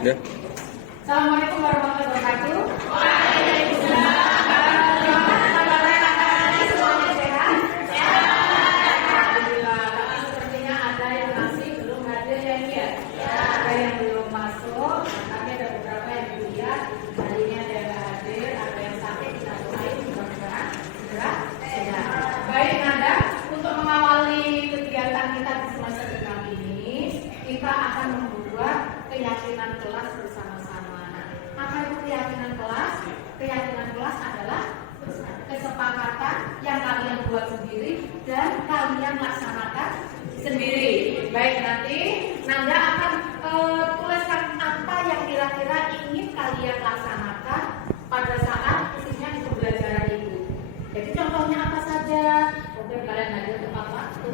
Ya. Assalamualaikum warahmatullahi wabarakatuh. Alhamdulillah, sepertinya ada yang masih belum hadir kita akan membuat keyakinan kelas bersama-sama. Nah, apa itu keyakinan kelas? Keyakinan kelas adalah kesepakatan yang kalian buat sendiri dan kalian laksanakan sendiri. Baik, nanti Nanda akan tuliskan apa yang kira-kira ingin kalian laksanakan pada saat khususnya di pembelajaran itu. Jadi contohnya apa saja? Mungkin kalian hadir tepat waktu,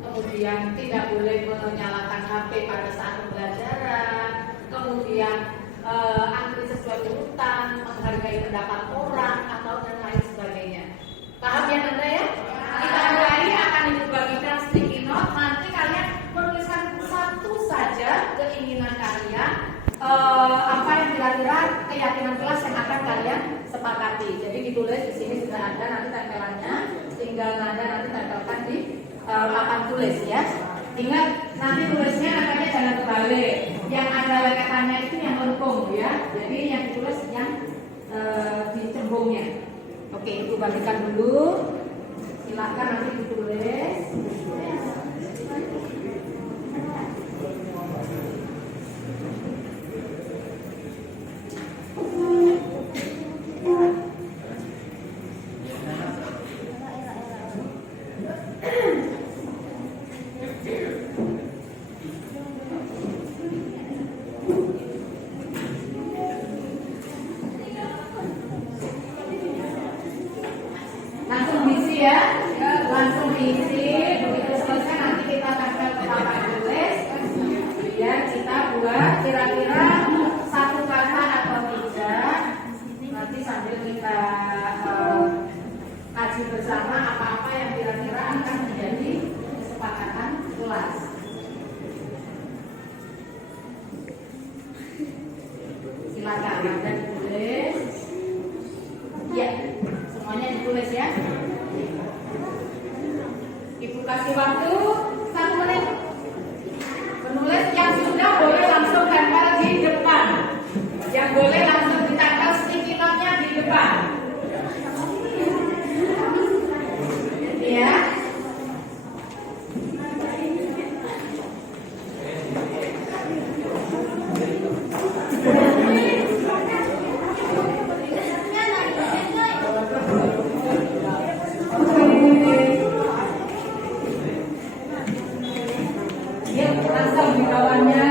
kemudian tidak boleh menyalakan HP pada saat pembelajaran, kemudian antri sesuai urutan, menghargai pendapat orang atau dan lain sebagainya. Paham ya Nanda ya? Kita mulai akan dibagikan sticky note. Nanti kalian menuliskan satu saja keinginan kalian, apa yang kira-kira keyakinan kelas yang akan kalian sepakati. Jadi ditulis di sini sudah ada nanti tempelannya, tinggal Nanda nanti tempelkan di papan tulis ya. Ingat nanti tulisnya angkanya jangan kebalik. Yang ada leketannya itu yang melengkung ya. Jadi yang ditulis yang di cembungnya. Oke, itu bagikan dulu. Silakan nanti ditulis. Langsung diisi ya, langsung diisi. Begitu selesai nanti kita tempel ke papan tulis. Ya, kita buat kira-kira satu kata atau tiga. Nanti sambil kita kaji bersama apa-apa yang kira-kira akan menjadi kesepakatan kelas. Silakan Anda ditulis. Ya, semuanya ditulis ya. Ibu kasih waktu 1 menit. Penulis yang sudah boleh langsung tempel di depan. Yang boleh langsung ditempel sticky note-nya di depan. Ya. Langsung di bawahnya.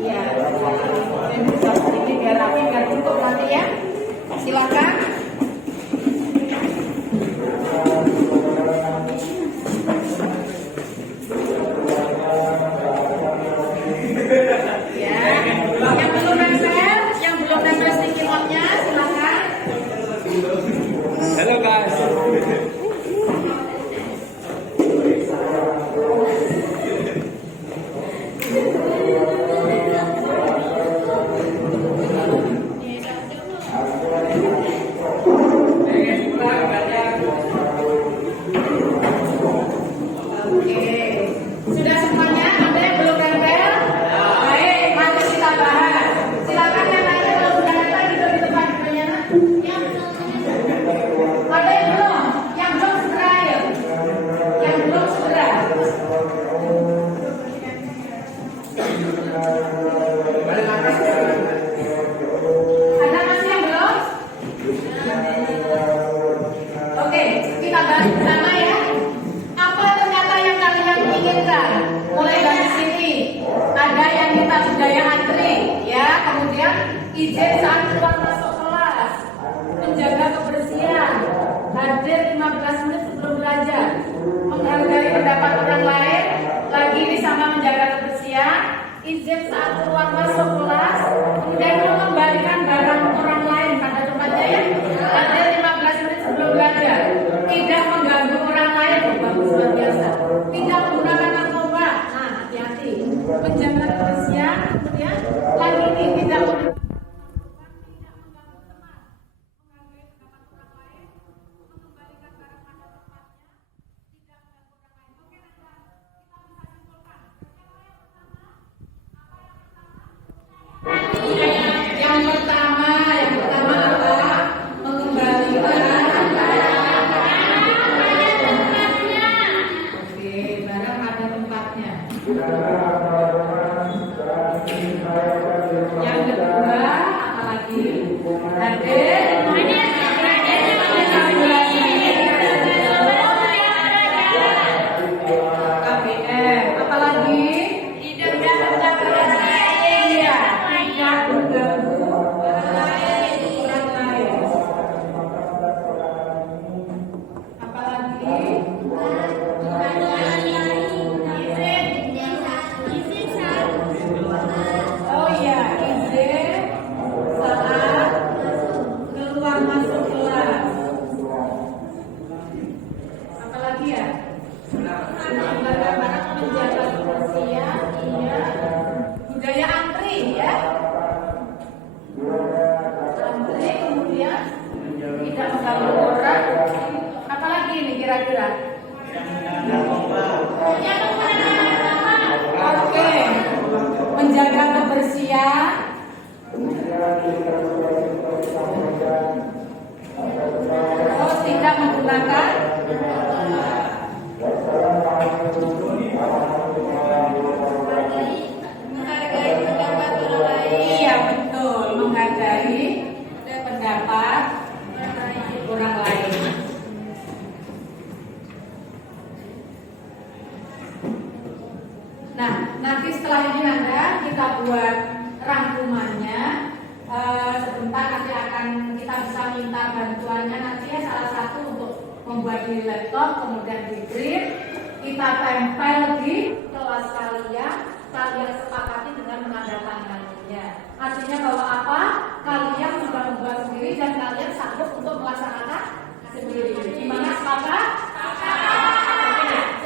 Ya, sedikit biar rapi, biar cukup nanti ya. Silakan. Ya, yang belum nempel sticky note-nya silakan. Halo guys. Sudah semuanya? Ada yang belum nempel? Baik, mari kita bahas. Silakan yang lain kalau sudah nempel duduk di depan kebanyakan. Ada yang belum? Yang belum segera ya? Yang belum segera. Ada masih yang belum? Oke, kita bahas bersama ya. Apa ternyata yang kalian inginkan? Mulai dari sini. Ada yang minta budaya antri, ya. Kemudian izin saat keluar masuk kelas, menjaga kebersihan, hadir 15 menit sebelum belajar, menghargai pendapat orang lain, lagi ini sama menjaga kebersihan, izin saat keluar masuk kelas, kemudian mengembalikan barang orang lain pada tempatnya ya. Hadir 15 menit sebelum belajar, tidak mengganggu orang lain, bagus luar biasa. Tidak menggunakan narkoba, nah hati-hati. Menjaga kebersihan, kemudian lagi ini tidak menggunakan yang pertama apa? Mengembalikan. Oke, barang Yang kedua, apalagi? Hadir. KBM. Apalagi? Tidak mengganggu orang lain. Apalagi? Oh iya, izin saat keluar masuk kelas. Apalagi ya? Bagaimana menjaga kebersihan? Iya. Budaya antri ya. Antri, kemudian tidak mengganggu orang. Apalagi ini kira-kira? Oke, menjaga kebersihan. Oh, tidak menggunakan. Iya betul, menghargai pendapat orang lain. Nah, nanti setelah ini Nanda kita buat rangkumannya. Sebentar nanti akan kita bisa minta bantuannya nanti ya, salah satu untuk membuat di laptop, kemudian di print, kita tempel di kelas kalian sepakati dengan menandatanganinya. Artinya bahwa apa? Kalian sudah membuat sendiri dan kalian sanggup untuk melaksanakan sendiri. Gimana sepakat? Oke.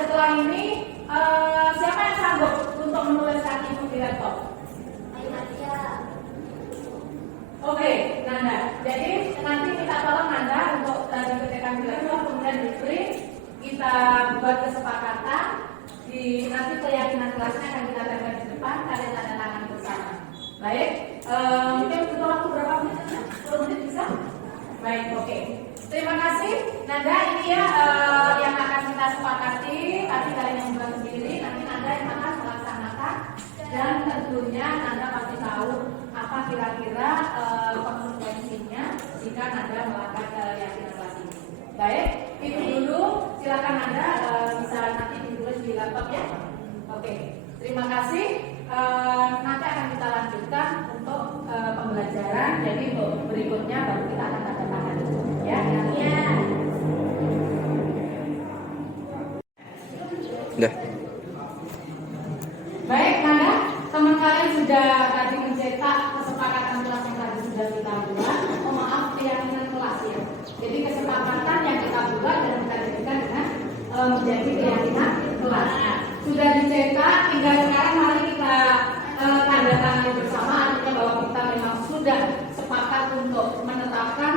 Setelah ini siapa yang sanggup untuk menuliskan itu di laptop? Oke, Nanda. Jadi nanti kita tolong Nanda untuk diketikkan di laptop, kemudian di print, kita buat kesepakatan. Nanti keyakinan kelasnya akan kita tempel di depan, kalian tanda tangan bersama. Baik, mungkin butuh waktu berapa menit? 10 menit bisa? Baik, oke. Terima kasih, Nanda. Ini ya yang akan kita sepakati. Tadi kalian yang membuat sendiri, nanti Nanda yang akan melaksanakan. Dan tentunya Nanda pasti tahu apa kira-kira konsekuensinya jika Nanda melanggar keyakinan kelas ini. Baik, itu dulu. Silakan Nanda bisa nanti ditulis di laptop ya. Oke, terima kasih. Nanti akan kita lanjutkan untuk pembelajaran. Jadi untuk berikutnya baru kita akan tanda tangan ya. Ya. Dah. Baik, Nanda, teman kalian sudah tadi mencetak kesepakatan kelas yang tadi sudah kita buat. Oh maaf, keyakinan kelas ya. Jadi kesepakatan yang kita buat dan kita jadikan dengan menjadi keyakinan kelas. Sudah dicetak, tinggal sekarang mari kita tanda tangan bersama. Artinya bahwa kita memang sudah sepakat untuk menetapkan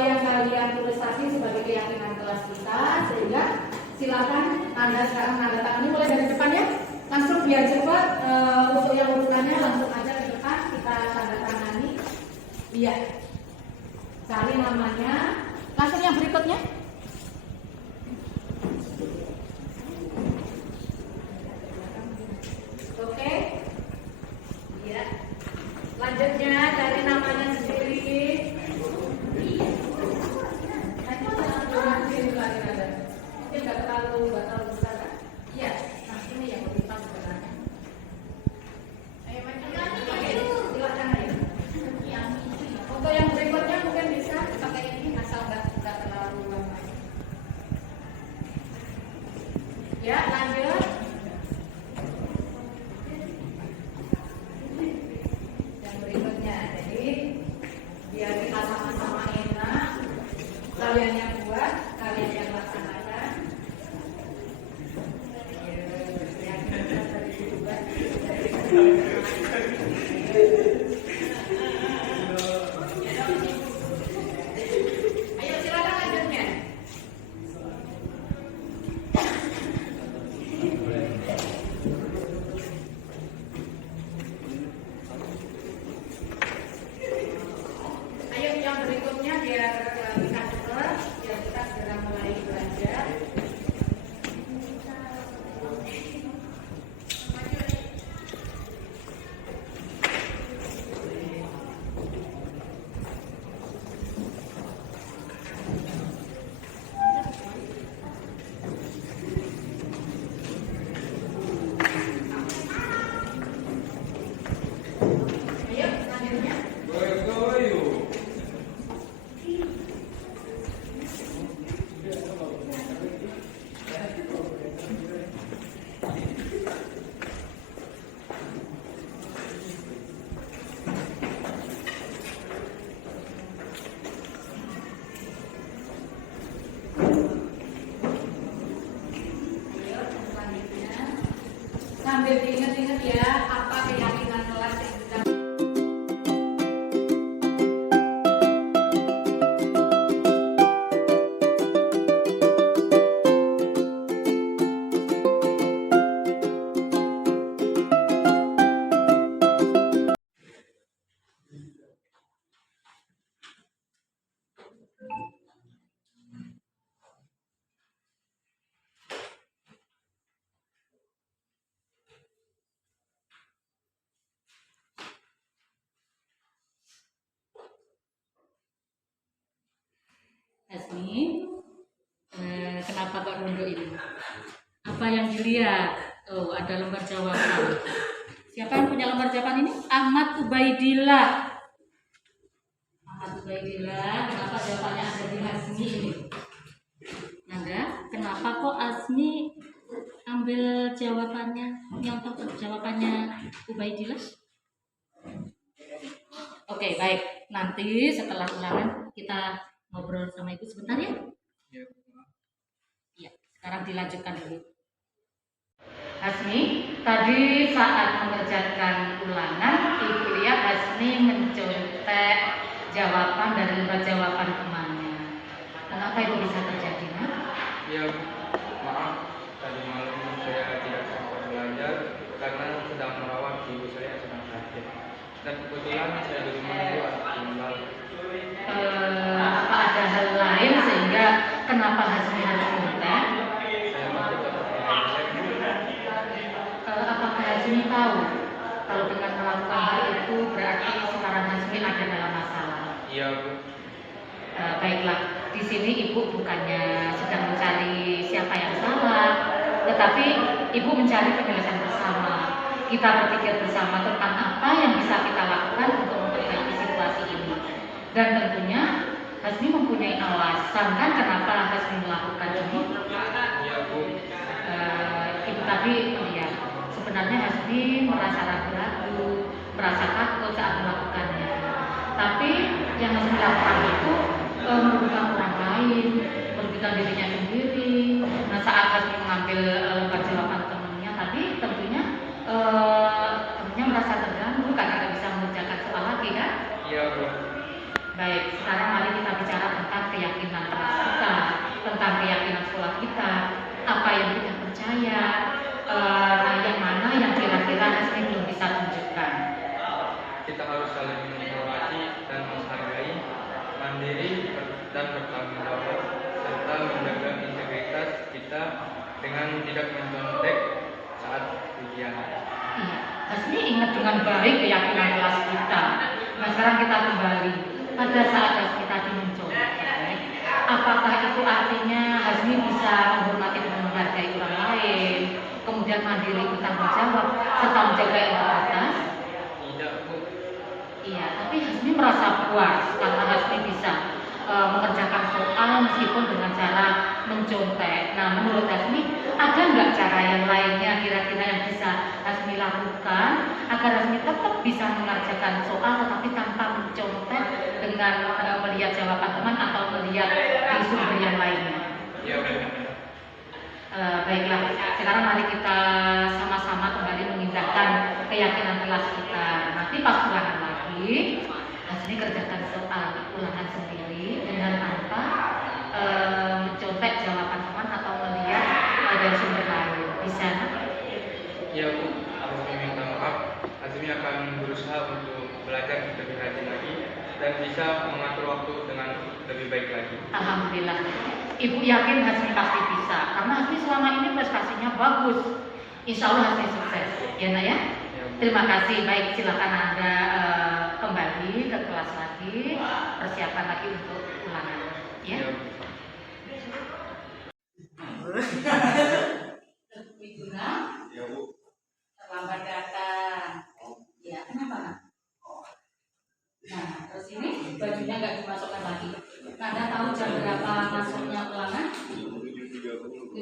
yang kalian tulis tadi sebagai keyakinan kelas kita. Sehingga silakan Anda sekarang tanda tangan mulai dari depan ya. Langsung biar cepat untuk yang urutannya langsung aja ke depan kita tanda tangani. Iya. Cari namanya. Langsung yang berikutnya. Oke. Iya. Lanjutnya cari namanya sendiri. Mungkin nggak terlalu besar kan? Iya. Nah ini yang lebih pas sebenarnya. Ayo silakan ayo. Untuk yang berikutnya mungkin bisa pakai ini asal nggak terlalu lama. Ya lanjut. Yang berikutnya, jadi biar kita sama-sama enak. Kalian yang buat, kalian yang laksanakan. Ayo silakan lanjutnya. Ayo yang berikutnya biar kita cepat, biar kita segera mulai belajar. jadi ingat-ingat ya apa keyakinan kelas yang kita. Hasmi, kenapa kok nunduk ini? Apa yang dilihat? Oh, ada lembar jawaban. Siapa yang punya lembar jawaban ini? Ahmad Ubaidillah. Ahmad Ubaidillah, kenapa jawabannya ada di Hasmi ini? Nanda, kenapa kok Hasmi ambil jawabannya, yang tahu jawabannya Ubaidillah? Oke, baik. Nanti setelah ulangan kita ngobrol sama ibu sebentar ya. Iya, sekarang dilanjutkan dulu. Hasmi, tadi saat mengerjakan ulangan, ibu lihat Hasmi mencontek jawaban dari lembar jawaban temannya. Kenapa itu bisa terjadi, Nak? Ya, maaf, tadi malam saya tidak sempat belajar karena sedang merawat ibu saya yang sedang sakit. Dan kebetulan saya di rumah itu anak tunggal. Apa ada hal lain sehingga kenapa Hasmi harus contek? Saya masih tetap belajar. Apakah Hasmi tahu kalau dengan melakukan hal itu berarti sekarang Hasmi ada dalam masalah? Iya, Bu. Baiklah, di sini ibu bukannya sedang mencari siapa yang salah, tetapi ibu mencari penyelesaian bersama. Kita berpikir bersama tentang apa yang bisa kita lakukan untuk memperbaiki situasi ini. Dan tentunya Hasmi mempunyai alasan kan kenapa Hasmi melakukan ini. Iya, Bu. Ibu tadi melihat sebenarnya Hasmi merasa ragu-ragu, merasa takut saat melakukannya. Tapi yang Hasmi lakukan itu merugikan orang lain, merugikan dirinya sendiri. Nah, saat Hasmi mengambil lembar jawaban temannya tadi tentunya merasa terganggu karena tidak bisa mengerjakan soal lagi kan? Iya, Bu. Baik, sekarang mari kita bicara tentang keyakinan kelas kita, tentang keyakinan sekolah kita, apa yang kita percaya, yang mana yang kira-kira Hasmi belum bisa tunjukkan. Kita harus saling menghormati dan menghargai, mandiri dan bertanggung jawab, serta menjaga integritas kita dengan tidak mencontek saat ujian. Iya, Hasmi ingat dengan baik keyakinan kelas kita. Nah, sekarang kita kembali pada saat Hasmi tadi mencontek. Apakah itu artinya Hasmi bisa menghormati dan menghargai orang lain, kemudian mandiri bertanggung jawab, serta menjaga integritas? Tidak, Bu. Iya, tapi Hasmi merasa puas karena Hasmi bisa mengerjakan soal meskipun dengan cara mencontek. Nah, menurut Hasmi ada nggak cara yang lainnya kira-kira yang bisa Hasmi lakukan agar Hasmi tetap bisa mengerjakan soal tetapi tanpa mencontek dengan melihat jawaban teman atau melihat di sumber yang lainnya? Iya, Bu. Baiklah, sekarang mari kita sama-sama kembali mengindahkan keyakinan kelas kita. Nanti pas ulangan lagi, Hasmi kerjakan soal ulangan sendiri dengan tanpa mencontek jawaban teman atau melihat dari sumber lain. Bisa? Iya, Bu. Hasmi minta maaf. Hasmi akan berusaha untuk belajar lebih rajin lagi dan bisa mengatur waktu dengan lebih baik lagi. Alhamdulillah. Ibu yakin Hasmi pasti bisa karena Hasmi selama ini prestasinya bagus. Insya Allah Hasmi sukses. Ya, Nak ya? Ya, Bu. Terima kasih. Baik, silakan Anda kembali ke kelas lagi, persiapan lagi untuk ulangan. Ya. Iya, Bu. Widuna, Ya, Bu. terlambat datang. Ya, kenapa, Nak? Nah, terus ini bajunya nggak dimasukkan lagi. Anda tahu jam berapa masuknya ulangan? 7.30.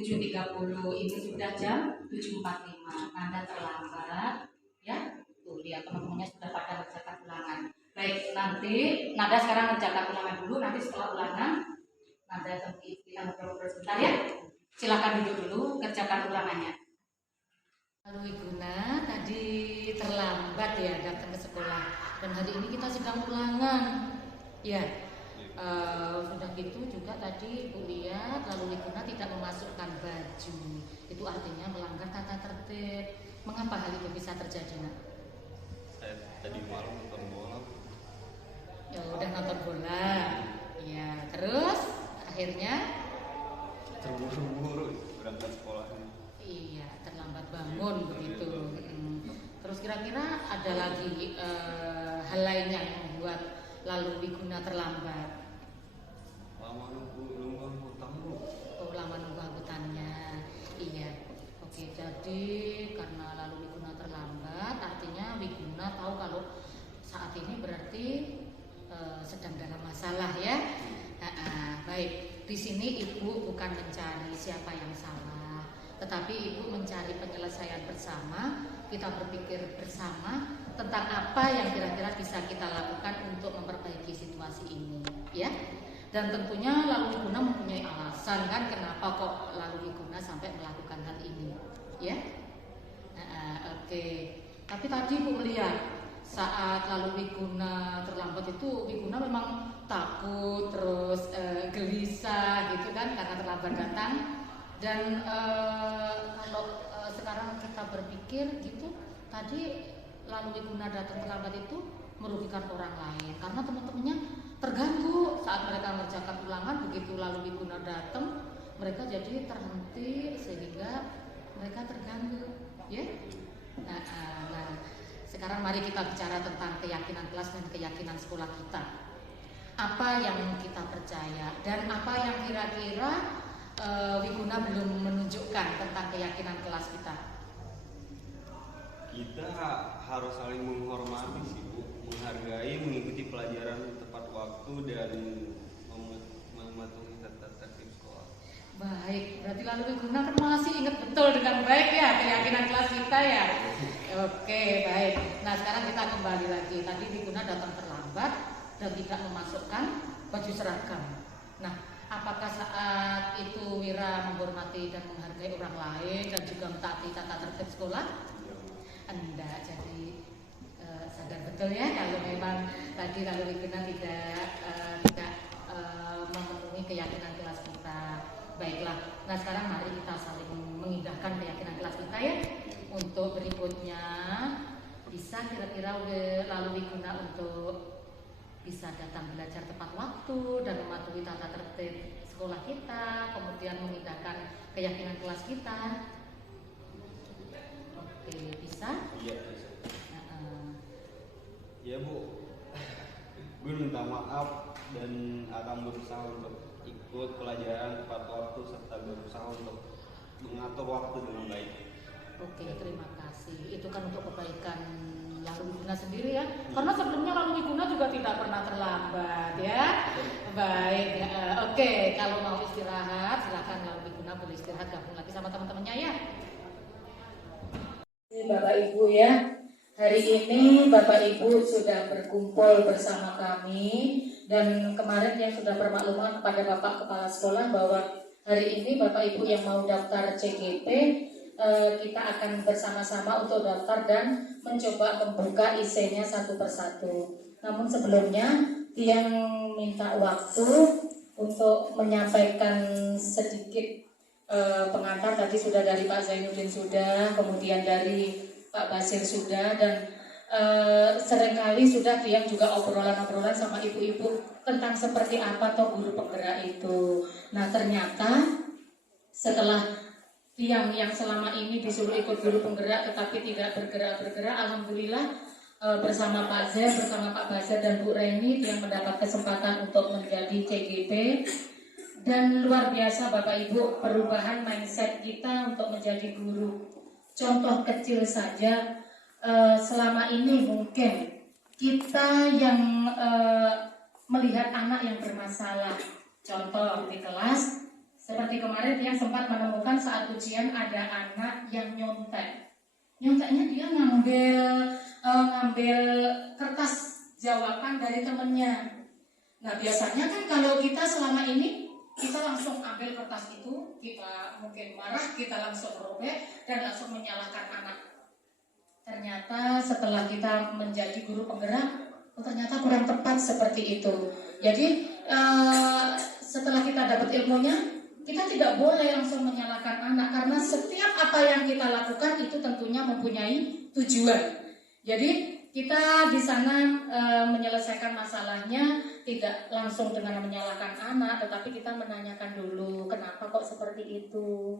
Ini sudah jam 7.45. Anda terlambat, ya? Tuh, lihat teman-temannya sudah pada mengerjakan ulangan. Baik, nanti Nada sekarang mengerjakan ulangan dulu. Nanti setelah ulangan, Nada kita ngobrol sebentar ya. Silakan duduk dulu, kerjakan ulangannya. Lalu Guna tadi terlambat ya datang ke sekolah dan hari ini kita sedang ulangan. Ya, sudah gitu juga tadi Bu lihat lalu Guna tidak memasukkan baju. Itu artinya melanggar tata tertib. Mengapa hal itu bisa terjadi, Nak? Saya tadi malam nonton bola. Ya udah nonton bola. Ya, terus akhirnya Terburu-buru berangkat sekolahnya. iya terlambat bangun begitu. Terus kira-kira ada lagi hal lain yang membuat lalu Wiguna terlambat? Lama nunggu hutang lu. Oh, lama nunggu angkutannya. Iya. Oke, jadi karena lalu Wiguna terlambat, artinya Wiguna tahu kalau saat ini berarti sedang dalam masalah ya. Baik, di sini ibu bukan mencari siapa yang salah, tetapi ibu mencari penyelesaian bersama. Kita berpikir bersama tentang apa yang kira-kira bisa kita lakukan untuk memperbaiki situasi ini, ya. Dan tentunya lalu Wiguna mempunyai alasan kan kenapa kok lalu Wiguna sampai melakukan hal ini, ya. Oke. Tapi tadi ibu melihat saat lalu Wiguna terlambat itu Wiguna memang takut terus gelisah gitu kan karena terlambat datang. Dan kalau sekarang kita berpikir gitu, tadi lalu Wiguna datang terlambat itu merugikan orang lain karena teman-temannya terganggu saat mereka mengerjakan ulangan. Begitu lalu Wiguna datang, mereka jadi terhenti sehingga mereka terganggu, ya. Nah, sekarang mari kita bicara tentang keyakinan kelas dan keyakinan sekolah kita. Apa yang kita percaya dan apa yang kira-kira Wiguna belum menunjukkan tentang keyakinan kelas kita. Kita harus saling menghormati sih Bu, menghargai, mengikuti pelajaran tepat waktu dan mematuhi tata tertib sekolah. Baik, berarti lalu Wiguna kan masih ingat betul dengan baik ya keyakinan kelas kita ya. Oke, baik. Nah sekarang kita kembali lagi. Tadi Wiguna datang terlambat dan tidak memasukkan baju seragam. Nah, apakah saat itu Wira menghormati dan menghargai orang lain dan juga mentaati tata tertib sekolah? Enggak, jadi sadar betul ya kalau memang tadi lalu Wiguna tidak memenuhi keyakinan kelas kita. Baiklah, nah sekarang mari kita saling mengindahkan keyakinan kelas kita ya. Untuk berikutnya bisa kira-kira lalu Wiguna untuk bisa datang belajar tepat waktu dan mematuhi tata tertib sekolah kita, kemudian mengindahkan keyakinan kelas kita. Oke, bisa? Iya bisa. Ya Bu, gue minta maaf dan akan berusaha untuk ikut pelajaran tepat waktu serta berusaha untuk mengatur waktu dengan baik. Oke, terima kasih. Itu kan untuk kebaikan lalu Wiguna sendiri ya. Karena sebelumnya lalu Wiguna juga tidak pernah terlambat ya. Baik, oke. Kalau mau istirahat, silakan lalu Wiguna boleh istirahat gabung lagi sama teman-temannya ya. Bapak Ibu ya, hari ini Bapak Ibu sudah berkumpul bersama kami dan kemarin yang sudah bermakluman kepada Bapak Kepala Sekolah bahwa hari ini Bapak Ibu yang mau daftar CGP kita akan bersama-sama untuk daftar dan mencoba membuka isinya satu persatu. Namun sebelumnya yang minta waktu untuk menyampaikan sedikit pengantar tadi sudah dari Pak Zainuddin sudah, kemudian dari Pak Basir sudah, dan seringkali sudah yang juga obrolan-obrolan sama ibu-ibu tentang seperti apa toh guru penggerak itu. Nah ternyata setelah yang selama ini disuruh ikut guru penggerak tetapi tidak bergerak, alhamdulillah bersama Pak Z, bersama Pak Basir dan Bu Reni yang mendapat kesempatan untuk menjadi CGP. Dan luar biasa Bapak Ibu perubahan mindset kita untuk menjadi guru. Contoh kecil saja, selama ini mungkin kita yang melihat anak yang bermasalah. Contoh di kelas, seperti kemarin yang sempat menemukan saat ujian ada anak yang nyontek. Nyonteknya dia ngambil kertas jawaban dari temennya. Nah biasanya kan kalau kita selama ini kita langsung ambil kertas itu, kita mungkin marah, kita langsung robek dan langsung menyalahkan anak. Ternyata setelah kita menjadi guru penggerak, ternyata kurang tepat seperti itu. Jadi setelah kita dapat ilmunya, kita tidak boleh langsung menyalahkan anak, karena setiap apa yang kita lakukan itu tentunya mempunyai tujuan. Jadi kita di sana menyelesaikan masalahnya tidak langsung dengan menyalahkan anak, tetapi kita menanyakan dulu kenapa kok seperti itu.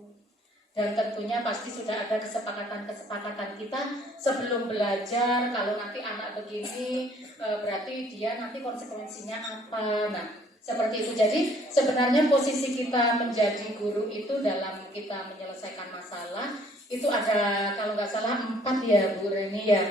Dan tentunya pasti sudah ada kesepakatan kita sebelum belajar, kalau nanti anak begini berarti dia nanti konsekuensinya apa. Nah, seperti itu. Jadi sebenarnya posisi kita menjadi guru itu dalam kita menyelesaikan masalah itu ada, kalau nggak salah 4 ya Bu Reni ya.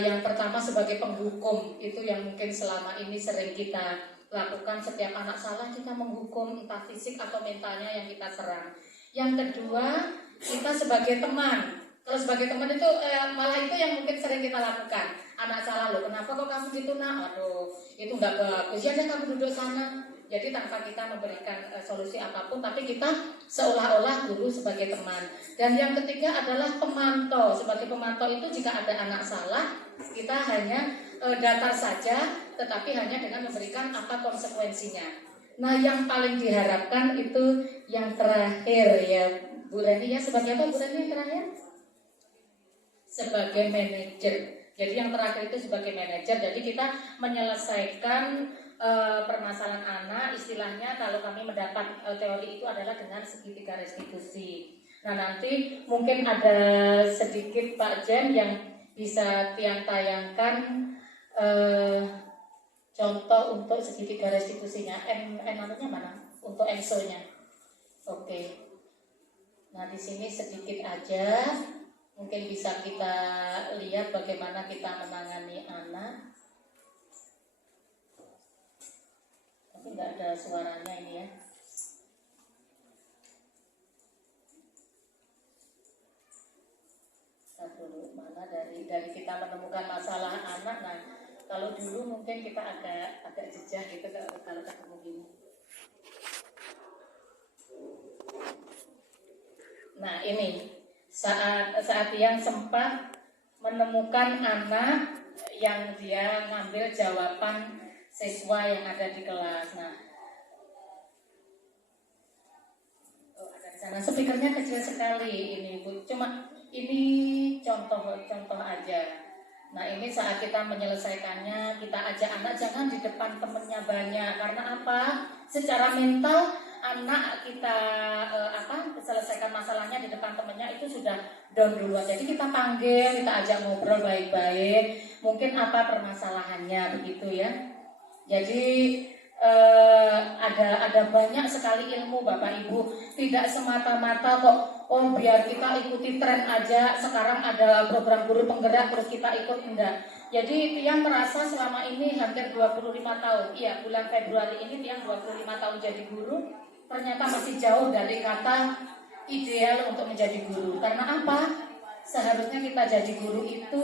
Yang pertama sebagai penghukum, itu yang mungkin selama ini sering kita lakukan. Setiap anak salah kita menghukum, entah fisik atau mentalnya yang kita serang. Yang kedua, kita sebagai teman. Kalau sebagai teman itu malah itu yang mungkin sering kita lakukan. Anak salah loh, kenapa kok kamu gitu nak? Aduh, itu nggak bagus. Ya deh kamu duduk sana. Jadi tanpa kita memberikan solusi apapun, tapi kita seolah-olah guru sebagai teman. Dan yang ketiga adalah pemantau. Sebagai pemantau itu jika ada anak salah, kita hanya datar saja, tetapi hanya dengan memberikan apa konsekuensinya. Nah, yang paling diharapkan itu yang terakhir ya Bu Reni ya. Sebagai apa Bu Reni yang terakhir? Sebagai manajer. Jadi yang terakhir itu sebagai manajer. Jadi kita menyelesaikan permasalahan anak, istilahnya kalau kami mendapat teori itu adalah dengan segitiga restitusi. Nah, nanti mungkin ada sedikit Pak Jen yang bisa tayangkan contoh untuk segitiga restitusinya. Namanya mana? Untuk EXO-nya. Oke. Nah, di sini sedikit aja. Mungkin bisa kita lihat bagaimana kita menangani anak. Tapi nggak ada suaranya ini ya. Dulu mana dari kita menemukan masalah anak. Nah, kalau dulu mungkin kita agak jejak gitu kalau ketemu gini. Nah, ini saat yang sempat menemukan anak yang dia ngambil jawaban siswa yang ada di kelas. Nah, ada di sana. Speakernya kecil sekali ini Bu. Cuma ini contoh aja. Nah, ini saat kita menyelesaikannya, kita ajak anak jangan di depan temennya banyak. Karena apa? Secara mental anak kita selesaikan masalahnya di depan temennya itu sudah down duluan. Jadi kita panggil, kita ajak ngobrol baik-baik. Mungkin apa permasalahannya begitu ya. Jadi ada banyak sekali ilmu Bapak Ibu. Tidak semata-mata kok biar kita ikuti tren aja. Sekarang ada program guru penggerak terus kita ikut, enggak. Jadi Tiang merasa selama ini hampir 25 tahun. Iya, bulan Februari ini Tiang 25 tahun jadi guru. Ternyata masih jauh dari kata ideal untuk menjadi guru. Karena apa? Seharusnya kita jadi guru itu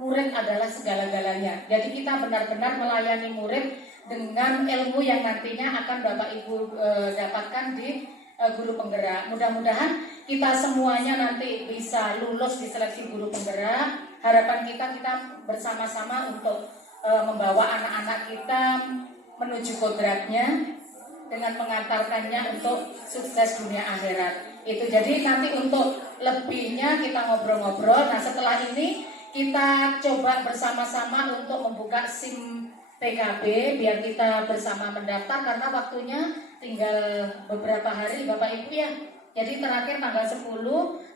murid adalah segala-galanya. Jadi kita benar-benar melayani murid dengan ilmu yang nantinya akan Bapak Ibu dapatkan di guru penggerak. Mudah-mudahan kita semuanya nanti bisa lulus di seleksi guru penggerak. Harapan kita bersama-sama untuk membawa anak-anak kita menuju kodratnya dengan mengantarkannya untuk sukses dunia akhirat. Itu jadi nanti untuk lebihnya kita ngobrol-ngobrol. Nah, setelah ini kita coba bersama-sama untuk membuka SIM PKB biar kita bersama mendaftar karena waktunya tinggal beberapa hari Bapak Ibu ya. Jadi terakhir tanggal 10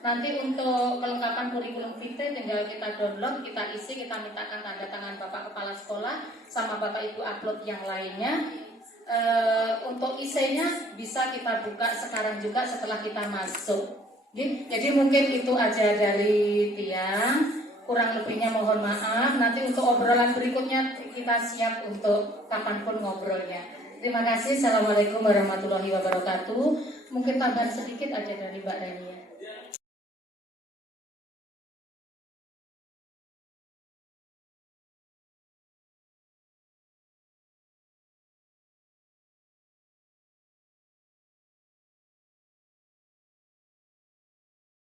nanti untuk kelengkapan kurikulum vitae tinggal kita download, kita isi, kita mintakan tanda tangan Bapak Kepala Sekolah sama Bapak Ibu upload yang lainnya. Untuk isinya bisa kita buka sekarang juga setelah kita masuk. Jadi mungkin itu aja dari Tiang. Kurang lebihnya mohon maaf. Nanti untuk obrolan berikutnya kita siap untuk kapanpun ngobrolnya. Terima kasih. Assalamualaikum warahmatullahi wabarakatuh. Mungkin tambahan sedikit aja dari Mbak Reni.